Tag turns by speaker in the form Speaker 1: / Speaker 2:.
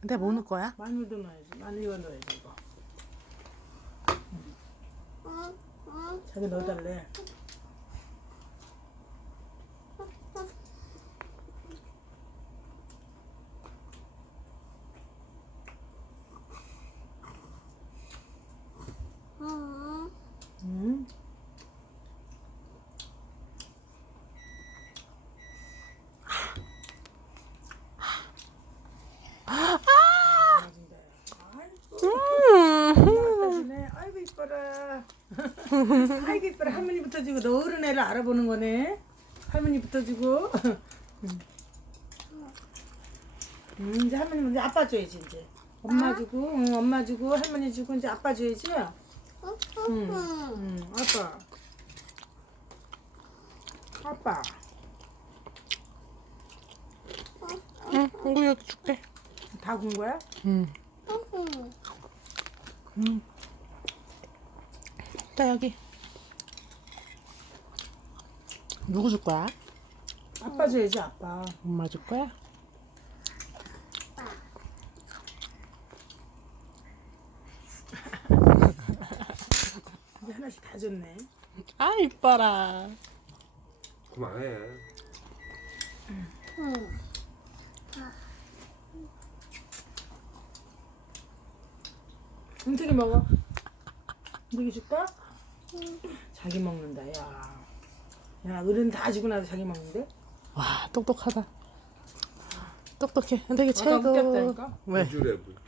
Speaker 1: 근데 뭐 넣을 거야?
Speaker 2: 마늘도 넣어야지. 마늘 이거 넣어야지 이거. 자기 넣어달래. 아이고 이뻐라. 아이고 이뻐라. 할머니부터 주고 너 어른애를 알아보는 거네. 할머니부터 주고. 이제 할머니 먼저 아빠 줘야지 이제. 엄마 주고, 엄마 주고, 할머니 주고 이제 아빠 줘야지. 아빠. 아빠.
Speaker 1: 응, 이거 여기 줄게.
Speaker 2: 다 군 거야?
Speaker 1: 응. 자, 여기. 누구 줄 거야?
Speaker 2: 아빠 줘야지 아빠.
Speaker 1: 엄마 줄 거야?
Speaker 2: 이제 하나씩 다 줬네.
Speaker 1: 아, 이뻐라.
Speaker 3: 그만해.
Speaker 2: 은택이 먹어. 은택이 줄까? 자기 먹는다 야. 야 어른 다 주고 나서 자기 먹는데?
Speaker 1: 와, 똑똑하다. 똑똑해. 되게
Speaker 2: 아까
Speaker 1: 최고.
Speaker 2: 웃겼다니까?
Speaker 1: 왜?
Speaker 3: 우주랩을.